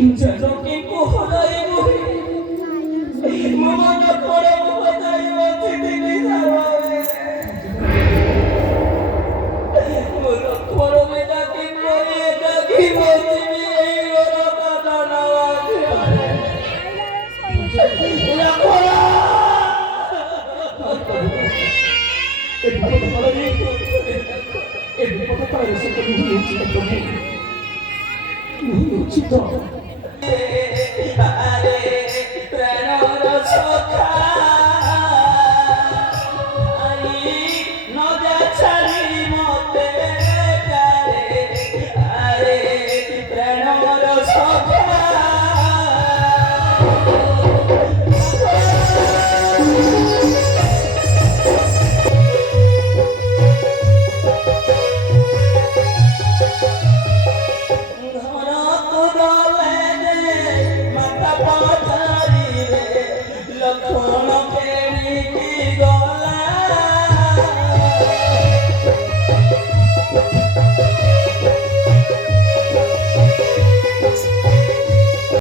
যেন কি কোহরাই বহি মন পড়ে বাজাই বাজি দিলি সারাবে মন পড়ে ডাকি পড়ে ডাকি বাজি এই ওরা দাদা নাওয়াজে রাখোরা এই ভালো ভালো এই বিপদ পায় সে তো উচিত আরে প্রাণর সখা আই নজা ছাড়ি মতে গারে আরে প্রাণর সখা